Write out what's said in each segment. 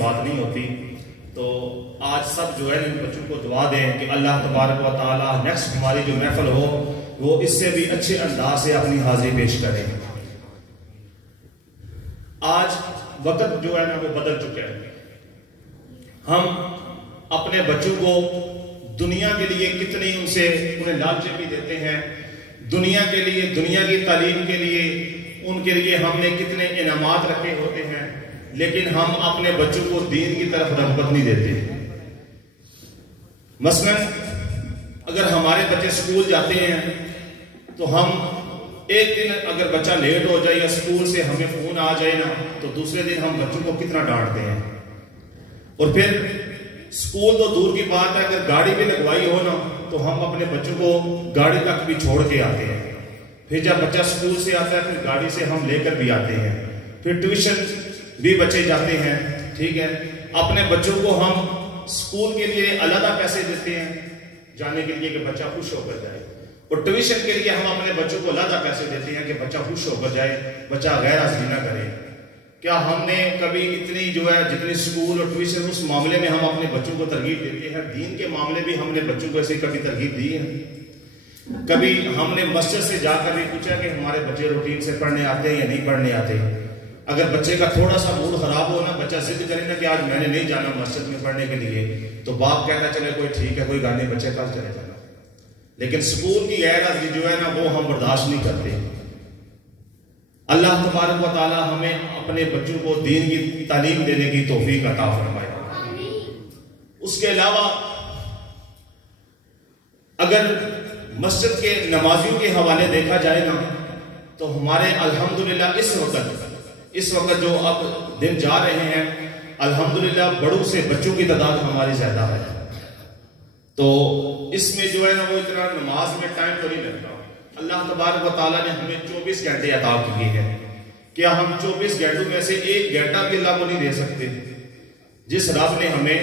بات نہیں ہوتی. تو آج سب جو ہے ان بچوں کو دعا دیں کہ اللہ تبارک و تعالیٰ نیکسٹ ہماری جو محفل ہو وہ اس سے بھی اچھے انداز سے اپنی حاضری پیش کریں. آج وقت جو ہے نا وہ بدل چکا ہے. ہم اپنے بچوں کو دنیا کے لیے کتنی انہیں لالچ بھی دیتے ہیں. دنیا کے لیے، دنیا کی تعلیم کے لیے ان کے لیے ہم نے کتنے انعامات رکھے ہوتے ہیں، لیکن ہم اپنے بچوں کو دین کی طرف رغبت نہیں دیتے. مثلا اگر ہمارے بچے سکول جاتے ہیں تو ہم ایک دن اگر بچہ لیٹ ہو جائے یا سکول سے ہمیں فون آ جائے نا تو دوسرے دن ہم بچوں کو کتنا ڈانٹتے ہیں. اور پھر سکول تو دور کی بات ہے، اگر گاڑی بھی لگوائی ہو نا تو ہم اپنے بچوں کو گاڑی تک بھی چھوڑ کے آتے ہیں. پھر جب بچہ سکول سے آتا ہے پھر گاڑی سے ہم لے کر بھی آتے ہیں. پھر ٹیوشن بھی بچے جاتے ہیں. ٹھیک ہے، اپنے بچوں کو ہم سکول کے لیے علیحدہ پیسے دیتے ہیں جانے کے لیے کہ بچہ خوش ہو کر جائے، اور ٹیوشن کے لیے ہم اپنے بچوں کو علیحدہ پیسے دیتے ہیں کہ بچہ خوش ہو کر جائے، بچہ غیر حاضری نہ کرے. کیا ہم نے کبھی اتنی جو ہے جتنی سکول اور ٹیوشن اس معاملے میں ہم اپنے بچوں کو ترغیب دیتے ہیں، دین کے معاملے بھی ہم نے بچوں کو ایسے کبھی ترغیب دی ہے؟ کبھی ہم نے مسجد سے جا کر بھی پوچھا کہ ہمارے بچے روٹین سے پڑھنے آتے ہیں یا نہیں پڑھنے آتے؟ اگر بچے کا تھوڑا سا موڈ خراب ہو نا، بچہ ضد کرے نا کہ آج میں نے نہیں جانا مسجد میں پڑھنے کے لیے، تو باپ کہتا چلے کوئی ٹھیک ہے، کوئی گانے بچے کل چلے جانا. لیکن سکول کی غیر حاضری جو ہے نا وہ ہم برداشت نہیں کرتے. اللہ تبارک و تعالی ہمیں اپنے بچوں کو دین کی تعلیم دینے کی توفیق عطا فرمائے. اس کے علاوہ اگر مسجد کے نمازیوں کے حوالے دیکھا جائے نا تو ہمارے الحمدللہ اس وقت جو اب دن جا رہے ہیں الحمدللہ بڑوں سے بچوں کی تعداد ہماری زیادہ ہے. تو اس میں جو ہے نا وہ اتنا نماز میں ٹائم تو نہیں لگتا. اللہ تبارک و تعالیٰ نے ہمیں 24 گھنٹے عطا کیے ہیں. کیا ہم 24 گھنٹوں میں سے ایک گھنٹہ بھی اللہ کو نہیں دے سکتے؟ جس رب نے ہمیں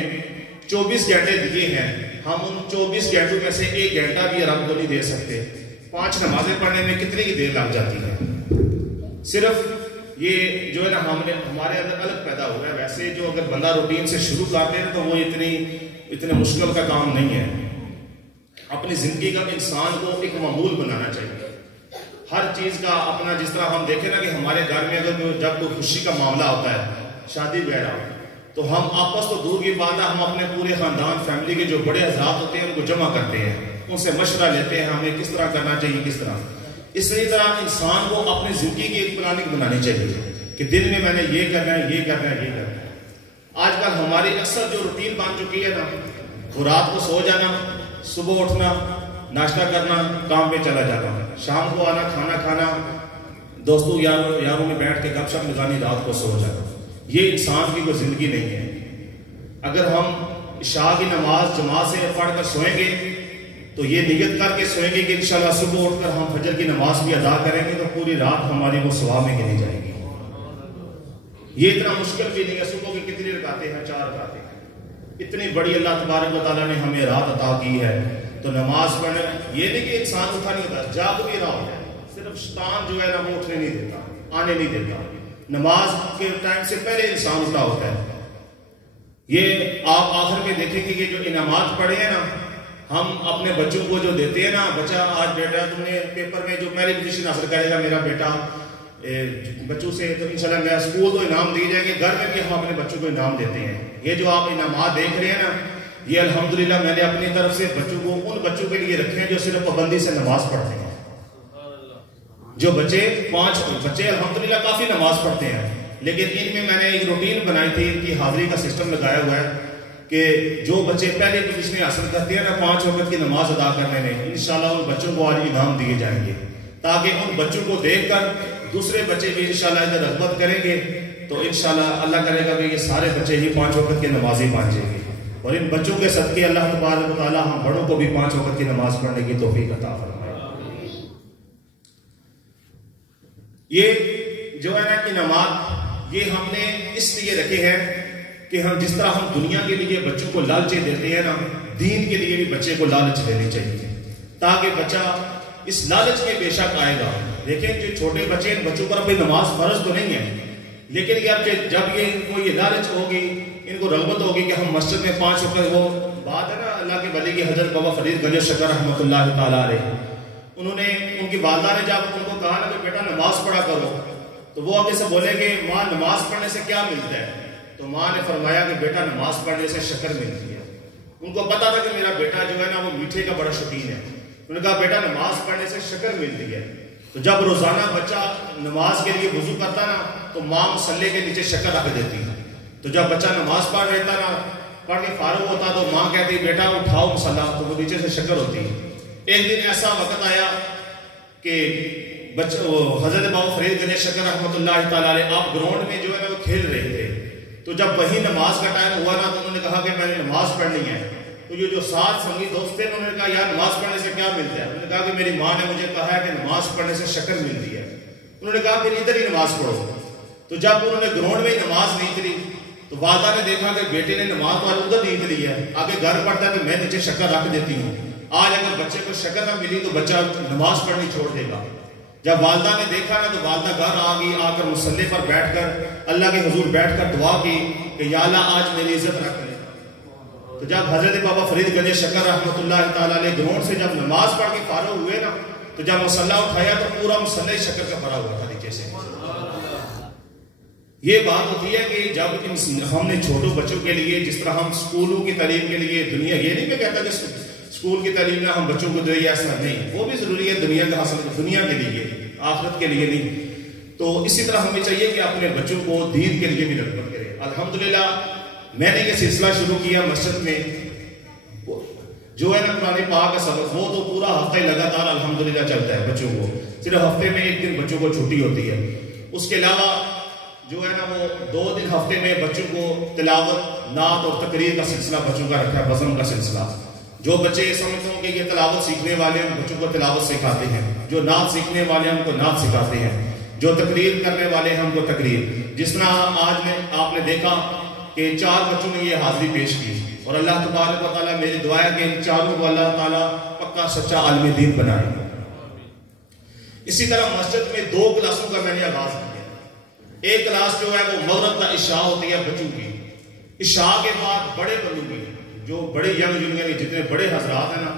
24 گھنٹے دیے ہیں ہم ان 24 گھنٹوں میں سے ایک گھنٹہ بھی رب کو نہیں دے سکتے. 5 نمازیں پڑھنے میں کتنی دیر لگ جاتی ہے. صرف یہ جو ہے نا ہمارے اندر الگ پیدا ہوا ہے. ویسے جو اگر بندہ روٹین سے شروع کرتے ہیں تو وہ اتنے مشکل کا کام نہیں ہے. اپنی زندگی کا انسان کو ایک معمول بنانا چاہیے. ہر چیز کا اپنا، جس طرح ہم دیکھیں نا کہ ہمارے گھر میں اگر جب کوئی خوشی کا معاملہ ہوتا ہے، شادی وغیرہ، تو ہم آپس تو دور کی بات ہے، ہم اپنے پورے خاندان فیملی کے جو بڑے حضرات ہوتے ہیں ان کو جمع کرتے ہیں، ان سے مشورہ لیتے ہیں ہمیں کس طرح کرنا چاہیے، کس طرح. اسی طرح انسان کو اپنی زندگی کی ایک پلاننگ بنانی چاہیے کہ دن میں نے یہ کرنا ہے، یہ کرنا ہے، یہ کرنا ہے. آج کل ہماری اکثر جو روٹین بن چکی ہے نا وہ رات کو سو جانا، صبح اٹھنا، ناشتہ کرنا، کام پہ چلا جانا، شام کو آنا، کھانا کھانا، دوستوں یاروں میں بیٹھ کے گپ شپ لگانی، رات کو سو جانا. یہ انسان کی کوئی زندگی نہیں ہے. اگر ہم عشاء کی نماز جماعت سے پڑھ کر سوئیں گے تو یہ نیت کر کے سوئیں گے کہ انشاءاللہ صبح اٹھ کر ہم فجر کی نماز بھی ادا کریں گے تو پوری رات ہماری وہ ثواب میں گنی جائے گی. یہ اتنا مشکل بھی نہیں ہے. صبح کی کتنی رکعتیں ہیں؟ 4 رکعتیں ہیں. اتنی بڑی اللہ تبارک و تعالیٰ نے ہمیں رات عطا کی ہے. تو نماز پڑھنا یہ نہیں کہ انسان اٹھا نہیں ہوتا، جاگ بھی رہا ہوتا ہے. صرف شیطان جو ہے نا وہ اٹھنے نہیں دیتا، آنے نہیں دیتا. نماز کے ٹائم سے پہلے انسان اٹھا ہوتا ہے. یہ آپ آخر میں دیکھیں گے کہ جو انعامات پڑھے ہیں نا ہم اپنے بچوں کو جو دیتے ہیں نا، بچہ آج بیٹا تم نے پیپر میں جو پہلی پوزیشن حاصل کرے گا میرا بیٹا بچوں سے، تو انشاءاللہ میرا اسکول تو انعام دیے جائیں گے. گھر میں بھی ہم اپنے بچوں کو انعام دیتے ہیں. یہ جو آپ انعامات دیکھ رہے ہیں نا یہ الحمدللہ میں نے اپنی طرف سے بچوں کو ان بچوں کے لیے رکھے ہیں جو صرف پابندی سے نماز پڑھتے ہیں. جو بچے 5 بچے الحمدللہ کافی نماز پڑھتے ہیں، لیکن ان میں میں نے ایک روٹین بنائی تھی کہ حاضری کا سسٹم لگایا ہوا ہے کہ جو بچے پہلی پوزیشن حاصل کرتے ہیں نا 5 وقت کی نماز ادا کرنے میں، انشاءاللہ ان بچوں کو آج انعام دیے جائیں گے، تاکہ ان بچوں کو دیکھ کر دوسرے بچے بھی انشاءاللہ ادھر رغبت کریں گے. تو انشاءاللہ اللہ کرے گا کہ یہ سارے بچے ہی 5 وقت کی نمازی بن جائیں گے. اور ان بچوں کے صدقے اللہ تبارک و تعالیٰ ہم بڑوں کو بھی 5 وقت کی نماز پڑھنے کی توفیق عطا فرمائے. یہ جو ہے نا انعامات یہ ہم نے اس لیے رکھے ہیں کہ ہم جس طرح ہم دنیا کے لیے بچوں کو لالچیں دیتے ہیں نا، دین کے لیے بھی بچے کو لالچ دینی چاہیے تاکہ بچہ اس لالچ میں بے شک آئے گا. دیکھیں جو چھوٹے بچے ان بچوں پر اپنی نماز فرض تو نہیں ہے، لیکن جب یہ ان کو یہ لالچ ہوگی، ان کو رغبت ہوگی کہ ہم مسجد میں 5 وقت، وہ بات ہے نا اللہ کے ولی کی حضرت بابا فرید گنج شکر رحمۃ اللہ تعالیٰ علیہ، انہوں نے ان کی والدہ نے جب ان کو کہا نا کہ بیٹا نماز پڑھا کرو، تو وہ آگے سے بولے کہ ماں نماز پڑھنے سے کیا ملتا ہے؟ تو ماں نے فرمایا کہ بیٹا نماز پڑھنے سے شکر ملتی ہے۔ ان کو پتا تھا کہ میرا بیٹا جو ہے نا وہ میٹھے کا بڑا شوقین ہے، انہوں نے کہا بیٹا نماز پڑھنے سے شکر ملتی ہے۔ تو جب روزانہ بچہ نماز کے لیے وضو کرتا نا تو ماں مصلے کے نیچے شکر رکھ دیتی ہے، تو جب بچہ نماز پڑھ رہتا نا، پڑھ کے فارغ ہوتا تو ماں کہتی بیٹا اٹھاؤ مصلا، تو وہ نیچے سے شکر ہوتی ہے۔ ایک دن ایسا وقت آیا کہ حضرت بابا فرید گنج شکر رحمۃ اللہ تعالیٰ علیہ آپ گراؤنڈ میں جو ہے نا وہ کھیل رہے تھے، تو جب وہی نماز کا ٹائم ہوا نا تو انہوں نے کہا کہ میں نے نماز پڑھنی ہے۔ تو یہ جو 7 سنگی دوست تھے انہوں نے کہا یار نماز پڑھنے سے کیا ملتا ہے؟ انہوں نے کہا کہ میری ماں نے مجھے کہا ہے کہ نماز پڑھنے سے شکر ملتی ہے۔ انہوں نے کہا پھر ادھر ہی نماز پڑھو۔ تو جب انہوں نے گراؤنڈ میں نماز نہیں لی تو والدہ نے دیکھا کہ بیٹے نے نماز تو ادھر نہیں لی ہے، آگے گھر پڑتا ہے تو میں نیچے شکر رکھ دیتی ہوں، آج اگر بچے کو شکر نہ ملی تو بچہ نماز پڑھنی چھوڑ دے گا۔ جب والدہ نے دیکھا نا تو والدہ گھر آ گئی، آ کر مصلے پر بیٹھ کر اللہ کے حضور بیٹھ کر دعا کی کہ یا اللہ آج میری عزت رکھ لے۔ تو جب حضرت بابا فرید گنج شکر رحمۃ اللہ تعالیٰ علیہ گراؤنڈ سے جب نماز پڑھ کے فارغ ہوئے نا تو جب مصلہ اٹھایا تو پورا مصلہ شکر کا بھرا ہوا تھا نیچے سے۔ یہ بات ہوتی ہے کہ جب ہم نے چھوٹوں بچوں کے لیے جس طرح ہم اسکولوں کی تعلیم کے لیے دنیا، یہ نہیں میں کہتا کہ اسکول کی تعلیم میں ہم بچوں کو دیں ایسا نہیں، وہ بھی ضروری ہے دنیا کا حاصل، دنیا کے لیے آخرت کے لیے نہیں۔ تو اسی طرح ہمیں چاہیے کہ اپنے بچوں کو دین کے لیے بھی رغبت کریں۔ الحمدللہ میں نے یہ سلسلہ شروع کیا مسجد میں جو ہے نا قرآن پاک کا سبق، وہ تو پورا ہفتہ لگاتار الحمدللہ چلتا ہے بچوں کو، صرف ہفتے میں 1 دن بچوں کو چھٹی ہوتی ہے۔ اس کے علاوہ جو ہے نا وہ 2 دن ہفتے میں بچوں کو تلاوت، نعت اور تقریر کا سلسلہ بچوں کا رکھا ہے، بزم کا سلسلہ۔ جو بچے یہ سمجھتے ہوں کہ یہ تلاوت سیکھنے والے ہیں بچوں کو تلاوت سکھاتے ہیں، جو نعت سیکھنے والے ہیں ان کو نعت سکھاتے ہیں، جو تقریر کرنے والے ہیں ہم کو تقریر۔ جس طرح آج میں آپ نے دیکھا کہ 4 بچوں نے یہ حاضری پیش کی، اور اللہ تبارک و تعالیٰ میری دعا ہے کہ ان 4 کو اللہ تعالیٰ پکا سچا عالم دین بنائے۔ اسی طرح مسجد میں 2 کلاسوں کا میں نے آغاز کیا۔ ایک کلاس جو ہے وہ مغرب کا عشاء ہوتی ہے بچوں کی، عشاء کے بعد بڑے بندوں کی، جو بڑے ینگ یونین جتنے بڑے حضرات ہیں نا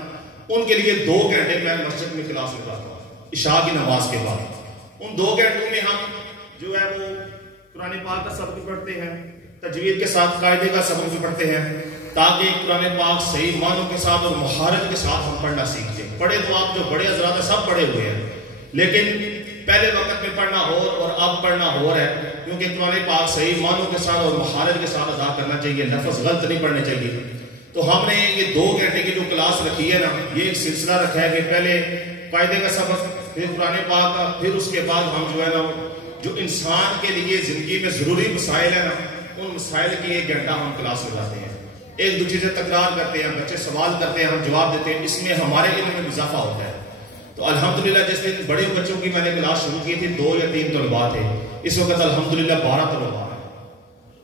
ان کے لیے 2 گھنٹے میں مسجد میں کلاس لگاتا ہوں عشاء کی نماز کے بعد۔ ان 2 گھنٹوں میں ہم جو ہے وہ قرآن پاک کا سبق پڑھتے ہیں، تجوید کے ساتھ قاعدے کا سبق بھی پڑھتے ہیں، تاکہ قرآن پاک صحیح معنوں کے ساتھ اور مہارت کے ساتھ ہم پڑھنا سیکھ جائیں۔ پڑھے تو آپ جو بڑے حضرات ہیں سب پڑھے ہوئے ہیں، لیکن پہلے وقت میں پڑھنا اور اب پڑھنا ہے، کیونکہ قرآن پاک صحیح معنوں کے ساتھ اور مہارت کے ساتھ ادا کرنا چاہیے، لفظ غلط نہیں پڑھنے چاہیے۔ تو ہم نے یہ 2 گھنٹے کی جو کلاس رکھی ہے نا، یہ ایک سلسلہ رکھا ہے کہ پہلے قاعدے کا سبق، پھر قرآن پاک کا، پھر اس کے بعد ہم جو ہے نا جو انسان کے لیے زندگی میں ضروری مسائل ہیں نا ان مسائل کی 1 گھنٹہ ہم کلاس لگاتے ہیں، ایک دوسرے سے تکرار کرتے ہیں، بچے سوال کرتے ہیں، ہم جواب دیتے ہیں، اس میں ہمارے علم میں اضافہ ہوتا ہے۔ تو الحمدللہ جس دن بڑے بچوں کی میں نے کلاس شروع کی تھی 2 یا 3 طلباء تھے، اس وقت الحمدللہ 12 طلباء ہیں۔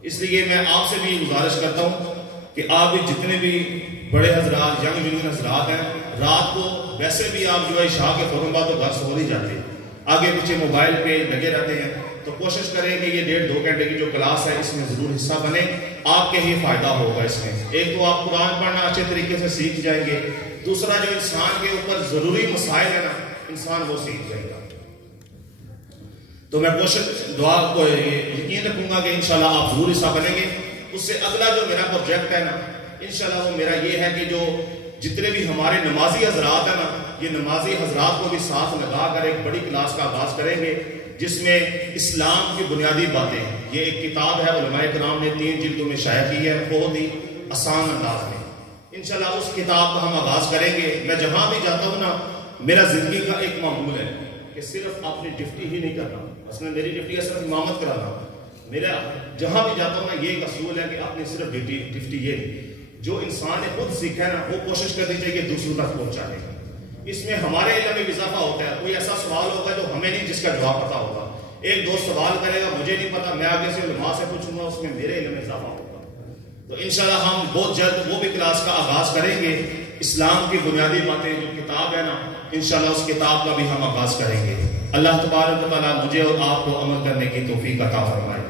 اس لیے میں آپ سے بھی گزارش کرتا ہوں کہ آپ بھی جتنے بھی بڑے حضرات ینگ یونین حضرات ہیں، رات کو ویسے بھی آپ جو ہے عشاء کے فوراً بعد تو گھر سو نہیں جاتے، آگے پیچھے موبائل پہ لگے رہتے ہیں، تو کوشش کریں کہ یہ 1.5-2 گھنٹے کی جو کلاس ہے اس میں ضرور حصہ بنے، آپ کے ہی فائدہ ہوگا اس میں۔ ایک تو آپ قرآن پڑھنا اچھے طریقے سے سیکھ جائیں گے، دوسرا جو انسان کے اوپر ضروری مسائل ہے نا انسان وہ سیکھ جائے گا۔ تو میں کوشش دعا کو یقین رکھوں گا کہ انشاءاللہ آپ ضرور حصہ بنیں گے۔ اس سے اگلا جو میرا پروجیکٹ ہے نا انشاءاللہ وہ میرا یہ ہے کہ جو جتنے بھی ہمارے نمازی حضرات ہیں نا یہ نمازی حضرات کو بھی ساتھ لگا کر ایک بڑی کلاس کا آغاز کریں گے، جس میں اسلام کی بنیادی باتیں، یہ ایک کتاب ہے علماء کرام نے 3 جلدوں میں شائع کی ہے بہت ہی آسان انداز میں۔ انشاءاللہ اس کتاب کا ہم آغاز کریں گے۔ میں جہاں بھی جاتا ہوں نا میرا زندگی کا ایک معمول ہے کہ صرف اپنی ڈیوٹی ہی نہیں کرنا، اصل میں میری ڈیوٹی ہے صرف امامت کرانا، میرا جہاں بھی جاتا ہوں نا یہ ایک اصول ہے کہ اپنی صرف ڈیوٹی یہ جو انسان نے خود سیکھا ہے نا وہ کوشش کرنی چاہیے دوسروں تک پہنچانے کا۔ اس میں ہمارے علم میں اضافہ ہوتا ہے، کوئی ایسا سوال ہوگا جو ہمیں نہیں جس کا جواب پتا ہوگا، ایک دوست سوال کرے گا مجھے نہیں پتا، میں آگے سے علماء سے پوچھوں گا، اس میں میرے علم میں اضافہ ہوگا۔ تو انشاءاللہ ہم بہت جلد وہ بھی کلاس کا آغاز کریں گے، اسلام کی بنیادی باتیں جو کتاب ہے نا انشاءاللہ اس کتاب کا بھی ہم آغاز کریں گے۔ اللہ تبارک و تعالیٰ مجھے اور آپ کو عمل کرنے کی توفیق عطا فرمائے۔